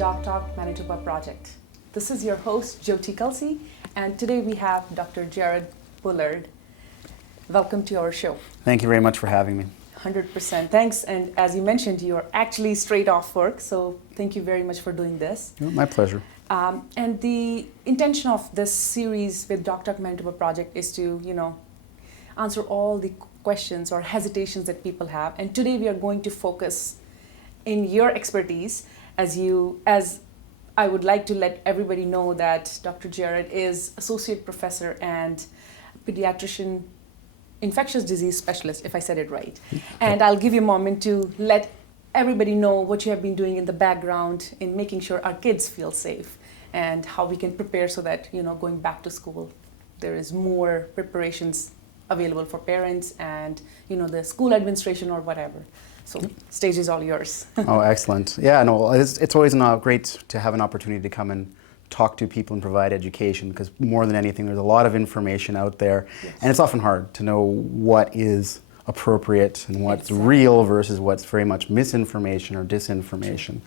Doc Talk Manitoba project. This is your host, Jyoti Kelsey, and today we have Dr. Jared Bullard. Welcome to our show. Thank you very much for having me. 100%. Thanks. And as you mentioned, you're actually straight off work, so thank you very much for doing this. Oh, my pleasure. And the intention of this series with Doc Talk Manitoba project is to, answer all the questions or hesitations that people have. And today we are going to focus in your expertise as I would like to let everybody know that Dr. Jared is associate professor and pediatrician infectious disease specialist, if I said it right. And I'll give you a moment to let everybody know what you have been doing in the background in making sure our kids feel safe and how we can prepare so that, going back to school, there is more preparations available for parents and, the school administration or whatever. So stage is all yours. Oh, excellent. Yeah, no, it's always great to have an opportunity to come and talk to people and provide education, because more than anything, there's a lot of information out there. Yes. And it's often hard to know what is appropriate and what's real versus what's very much misinformation or disinformation.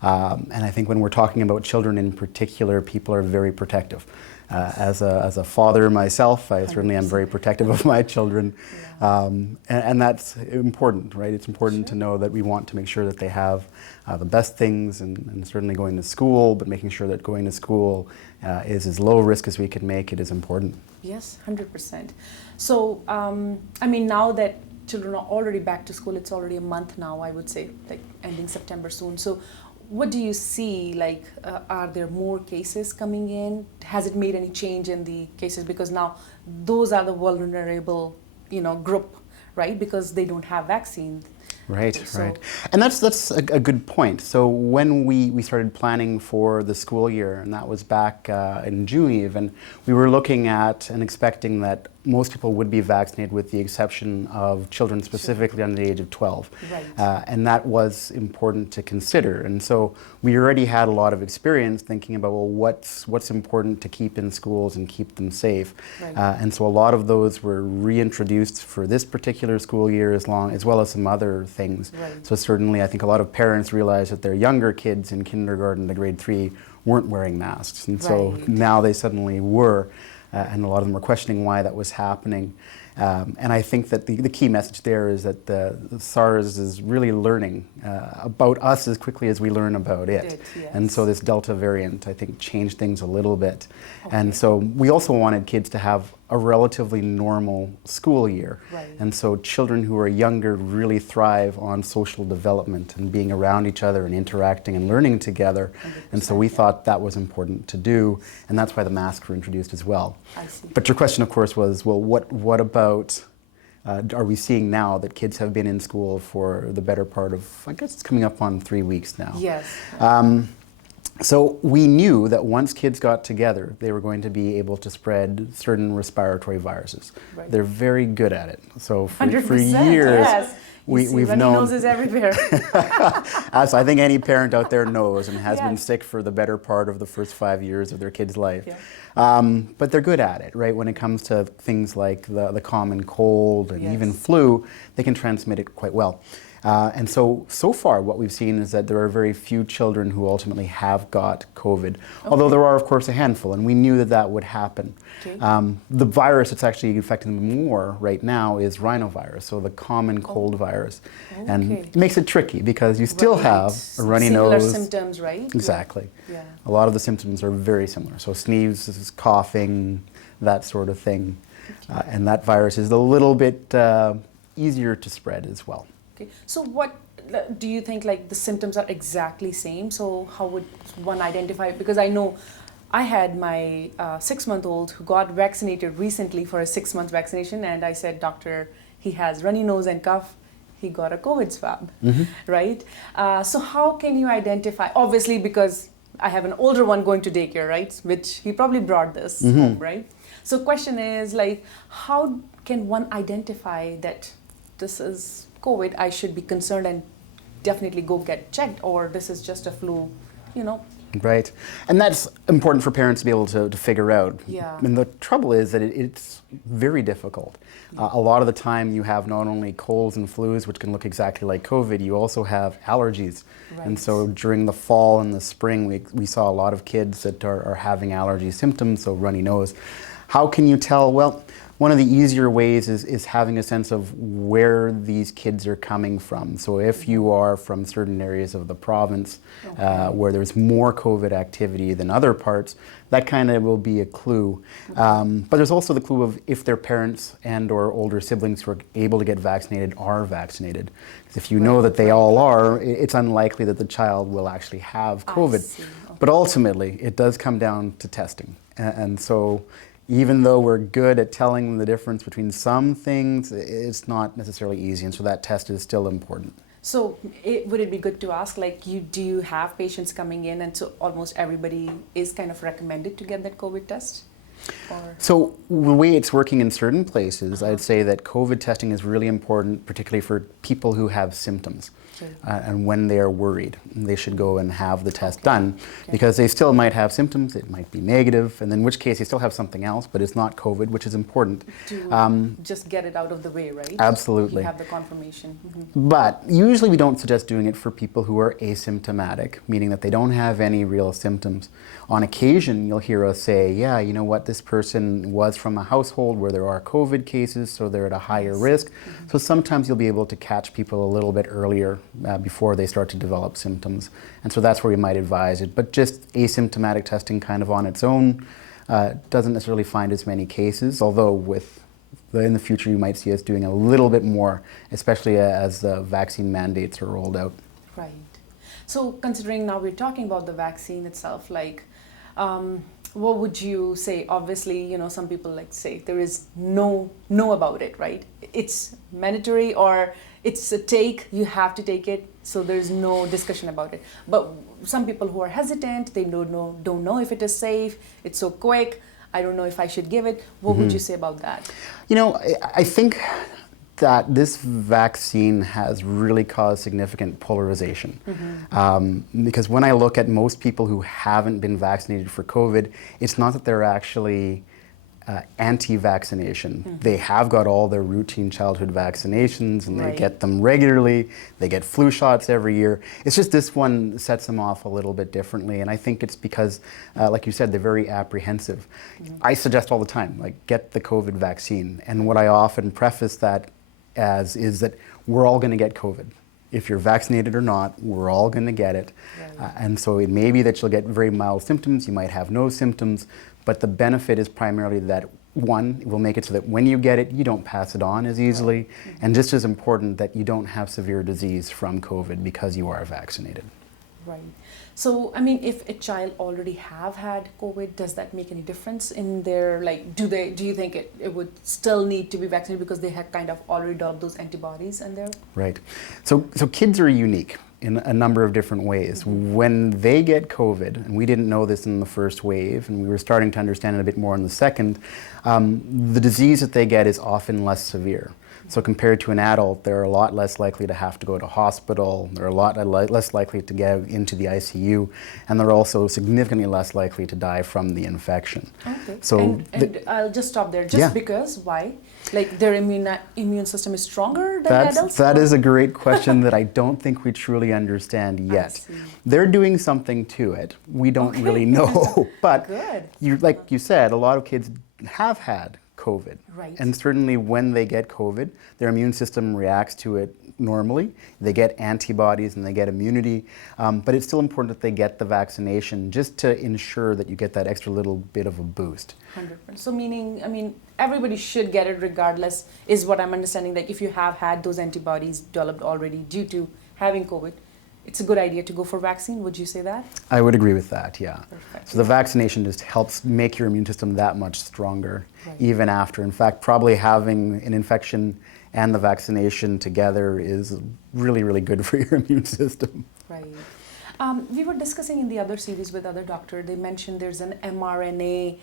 And I think when we're talking about children in particular, people are very protective. As a father myself, I certainly am very protective of my children. Yeah. And that's important, right? It's important to know that we want to make sure that they have the best things and certainly going to school, but making sure that going to school is as low risk as we can make it is important. Yes, 100%. So, now that children are already back to school, it's already a month now, I would say, like ending September soon. So what do you see, are there more cases coming in? Has it made any change in the cases? Because now those are the vulnerable, group, right? Because they don't have vaccine. Right. And that's a good point. So when we started planning for the school year, and that was back in June even, we were looking at and expecting that most people would be vaccinated with the exception of children specifically under the age of 12. Right. And that was important to consider. And so we already had a lot of experience thinking about, well, what's important to keep in schools and keep them safe. Right. And so a lot of those were reintroduced for this particular school year as well as some other things. Right. So certainly I think a lot of parents realized that their younger kids in kindergarten to grade 3 weren't wearing masks. And so now they suddenly were. And a lot of them were questioning why that was happening. And I think that the key message there is that the SARS is really learning about us as quickly as we learn about it. Yes. And so this Delta variant, I think, changed things a little bit. Okay. And so we also wanted kids to have a relatively normal school year. Right. And so children who are younger really thrive on social development and being around each other and interacting and learning together. And so we thought that was important to do, and that's why the masks were introduced as well. I see. But your question, of course, was, well, what about, are we seeing now that kids have been in school for the better part of, I guess it's coming up on 3 weeks now. Yes. So we knew that once kids got together, they were going to be able to spread certain respiratory viruses. Right. They're very good at it. So for years, yes. we've known noses everywhere. As I think any parent out there knows and has been sick for the better part of the first 5 years of their kid's life. Yeah. But they're good at it, right? When it comes to things like the common cold and even flu, they can transmit it quite well. And so far what we've seen is that there are very few children who ultimately have got COVID, although there are, of course, a handful, and we knew that would happen. Okay. The virus that's actually infecting them more right now is rhinovirus, so the common cold virus. Okay. And it makes it tricky because you still have a runny nose. Similar symptoms, right? Exactly. Yeah. A lot of the symptoms are very similar. So sneezes, coughing, that sort of thing. Okay. And that virus is a little bit easier to spread as well. So what do you think, the symptoms are exactly same? So how would one identify it? Because I know I had my 6-month-old who got vaccinated recently for a 6-month vaccination, and I said, doctor, he has runny nose and cough. He got a COVID swab, right? So how can you identify? Obviously, because I have an older one going to daycare, right? Which he probably brought this home, right? So question is, how can one identify that this is COVID, I should be concerned and definitely go get checked, or this is just a flu, Right. And that's important for parents to be able to figure out. Yeah. And the trouble is that it's very difficult. A lot of the time you have not only colds and flus, which can look exactly like COVID, you also have allergies. Right. And so during the fall and the spring, we saw a lot of kids that are having allergy symptoms, so runny nose. How can you tell? Well, one of the easier ways is having a sense of where these kids are coming from. So if you are from certain areas of the province where there's more COVID activity than other parts, that kind of will be a clue. But there's also the clue of if their parents and or older siblings who are able to get vaccinated are vaccinated. Because if you know that they all are, it's unlikely that the child will actually have COVID. But ultimately, it does come down to testing. And so even though we're good at telling the difference between some things, it's not necessarily easy, and so that test is still important. So would it be good to ask, like, do you have patients coming in and so almost everybody is kind of recommended to get that COVID test? Or? So the way it's working in certain places, I'd say that COVID testing is really important, particularly for people who have symptoms. And when they are worried, they should go and have the test done because they still might have symptoms, it might be negative, and in which case they still have something else, but it's not COVID, which is important. To just get it out of the way, right? Absolutely. You have the confirmation. But usually we don't suggest doing it for people who are asymptomatic, meaning that they don't have any real symptoms. On occasion, you'll hear us say, yeah, you know what, this person was from a household where there are COVID cases, so they're at a higher risk. So sometimes you'll be able to catch people a little bit earlier before they start to develop symptoms. And so that's where we might advise it. But just asymptomatic testing kind of on its own doesn't necessarily find as many cases, although in the future you might see us doing a little bit more, especially as the vaccine mandates are rolled out. Right. So considering now we're talking about the vaccine itself, like, what would you say? Obviously, you know, some people like say there is no about it, right? It's mandatory or it's a take, you have to take it, so there's no discussion about it. But some people who are hesitant, they don't know if it is safe, it's so quick, I don't know if I should give it. What would you say about that? You know, I think that this vaccine has really caused significant polarization. Because when I look at most people who haven't been vaccinated for COVID, it's not that they're actually anti-vaccination. They have got all their routine childhood vaccinations and they get them regularly. They get flu shots every year. It's just this one sets them off a little bit differently, and I think it's because, like you said, they're very apprehensive. I suggest all the time, like, get the COVID vaccine, and what I often preface that as is that we're all going to get COVID. If you're vaccinated or not, we're all going to get it. And so it may be that you'll get very mild symptoms, you might have no symptoms, but the benefit is primarily that, one, it will make it so that when you get it, you don't pass it on as easily, and just as important, that you don't have severe disease from COVID because you are vaccinated. Right. So, I mean, if a child already have had COVID, does that make any difference in their, like, do you think it would still need to be vaccinated because they had kind of already developed those antibodies in there? Right. So kids are unique in a number of different ways. When they get COVID, and we didn't know this in the first wave, and we were starting to understand it a bit more in the second, the disease that they get is often less severe. So compared to an adult, they're a lot less likely to have to go to hospital, they're a lot less likely to get into the ICU, and they're also significantly less likely to die from the infection. Okay. So and I'll just stop there, just because, why? Like, their immune system is stronger than adults? That is a great question that I don't think we truly understand yet. They're doing something to it. We don't really know. But like you said, a lot of kids have had COVID. And certainly when they get COVID, their immune system reacts to it normally. They get antibodies and they get immunity, but it's still important that they get the vaccination just to ensure that you get that extra little bit of a boost. 100%. So meaning, I mean, everybody should get it regardless, is what I'm understanding. Like, if you have had those antibodies developed already due to having COVID, it's a good idea to go for vaccine. Would you say that? I would agree with that, yeah. Perfect. So the vaccination just helps make your immune system that much stronger, even after. In fact, probably having an infection and the vaccination together is really, really good for your immune system. Right. We were discussing in the other series with other doctor, they mentioned there's an mRNA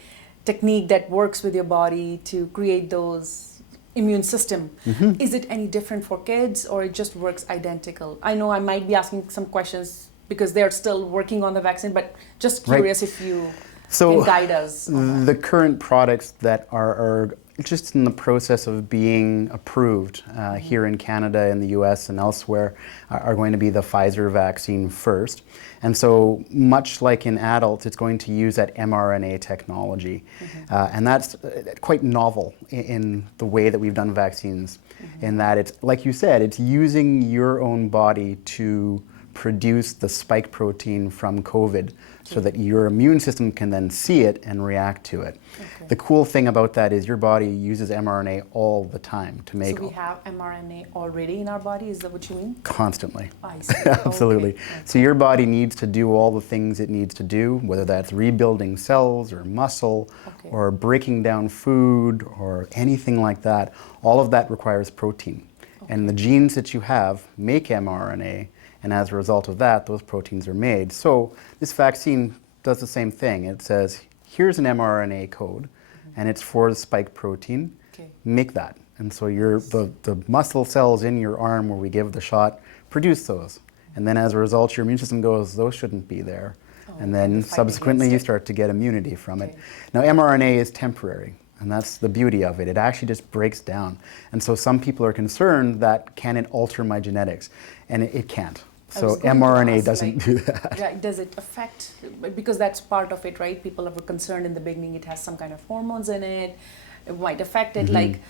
technique that works with your body to create those immune system. Is it any different for kids or it just works identical? I know I might be asking some questions because they're still working on the vaccine, but just curious if you can guide us. The current products that are just in the process of being approved here in Canada, in the US and elsewhere are going to be the Pfizer vaccine first. And so much like in adults, it's going to use that mRNA technology. And that's quite novel in the way that we've done vaccines, in that it's, like you said, it's using your own body to produce the spike protein from COVID so that your immune system can then see it and react to it. The cool thing about that is your body uses mRNA all the time to make... So we have mRNA already in our body, is that what you mean? Constantly. I see. Absolutely. So your body needs to do all the things it needs to do, whether that's rebuilding cells or muscle or breaking down food or anything like that. All of that requires protein. And the genes that you have make mRNA, and as a result of that, those proteins are made. So this vaccine does the same thing. It says, here's an mRNA code, and it's for the spike protein. Make that. And so the muscle cells in your arm where we give the shot produce those. And then as a result, your immune system goes, those shouldn't be there. And then subsequently you start to get immunity from it. Now mRNA is temporary. And that's the beauty of it. It actually just breaks down. And so some people are concerned that can it alter my genetics? And it can't. So mRNA doesn't do that. Right. Does it affect, because that's part of it, right? People were concerned in the beginning it has some kind of hormones in it. It might affect it. Like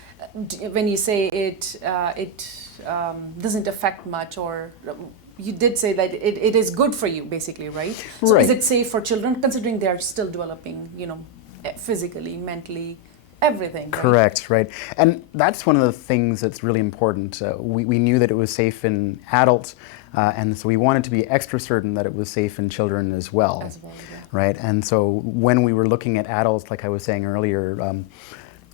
when you say it doesn't affect much, or you did say that it is good for you, basically, right? So is it safe for children, considering they are still developing, physically, mentally, everything? Correct, right? And that's one of the things that's really important. We knew that it was safe in adults, and so we wanted to be extra certain that it was safe in children as well, right? And so when we were looking at adults, like I was saying earlier,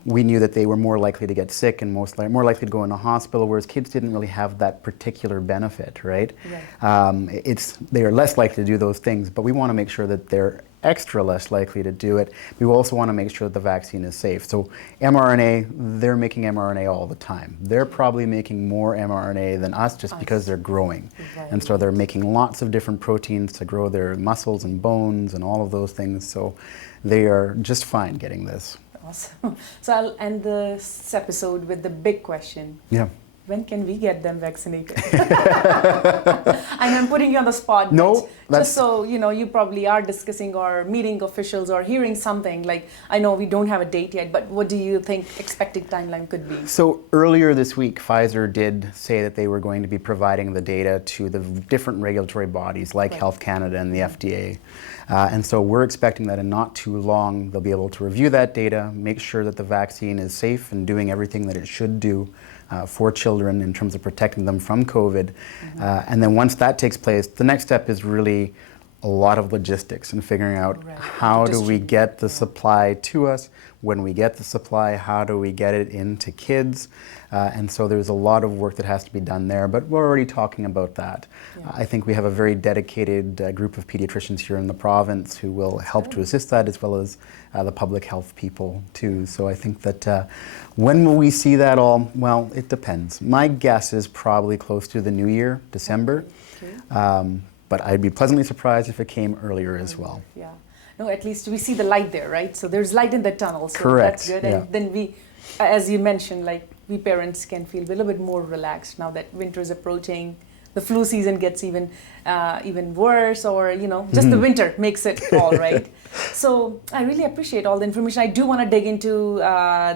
we knew that they were more likely to get sick and more likely to go in a hospital, whereas kids didn't really have that particular benefit, right? They are less likely to do those things, but we want to make sure that they're extra less likely to do it. We also want to make sure that the vaccine is safe. So mRNA, they're making mRNA all the time. They're probably making more mRNA than us just because they're growing. And so they're making lots of different proteins to grow their muscles and bones and all of those things. So they are just fine getting this. Awesome. So I'll end this episode with the big question. When can we get them vaccinated? And I'm putting you on the spot. No, just so you probably are discussing or meeting officials or hearing something. Like, I know we don't have a date yet, but what do you think expected timeline could be? So earlier this week, Pfizer did say that they were going to be providing the data to the different regulatory bodies like Health Canada and the FDA. And so we're expecting that in not too long, they'll be able to review that data, make sure that the vaccine is safe and doing everything that it should do for children in terms of protecting them from COVID. And then once that takes place, the next step is really a lot of logistics and figuring out how do we get the supply to us. When we get the supply, how do we get it into kids? And so there's a lot of work that has to be done there, but we're already talking about that. I think we have a very dedicated group of pediatricians here in the province who will help to assist that, as well as the public health people too. So I think that when will we see that all? Well, it depends. My guess is probably close to the new year, December. But I'd be pleasantly surprised if it came earlier as well. No, at least we see the light there, right? So there's light in the tunnel, so that's good. And then we, as you mentioned, like we parents can feel a little bit more relaxed now that winter is approaching. The flu season gets even worse, or just the winter makes it all right. So I really appreciate all the information. I do want to dig into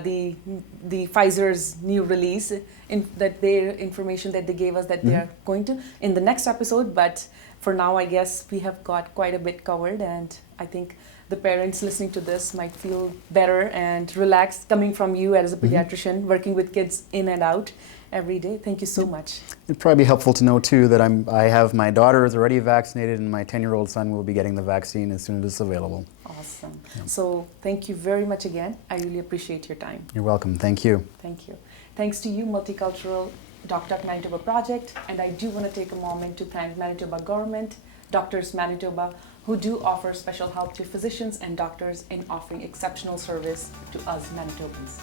the Pfizer's new release, their information that they gave us that they are going to in the next episode. But for now, I guess we have got quite a bit covered, and I think the parents listening to this might feel better and relaxed coming from you as a pediatrician working with kids in and out every day. Thank you so much. It'd probably be helpful to know too that I have my daughter is already vaccinated, and my 10-year-old son will be getting the vaccine as soon as it's available. Awesome. So thank you very much again. I really appreciate your time. You're welcome. Thank you. Thank you. Thanks to you, Multicultural Doctor Manitoba Project, and I do want to take a moment to thank Manitoba Government, Doctors Manitoba, who do offer special help to physicians and doctors in offering exceptional service to us Manitobans.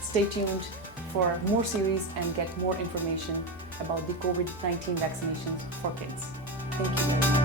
Stay tuned for more series and get more information about the COVID-19 vaccinations for kids. Thank you very much.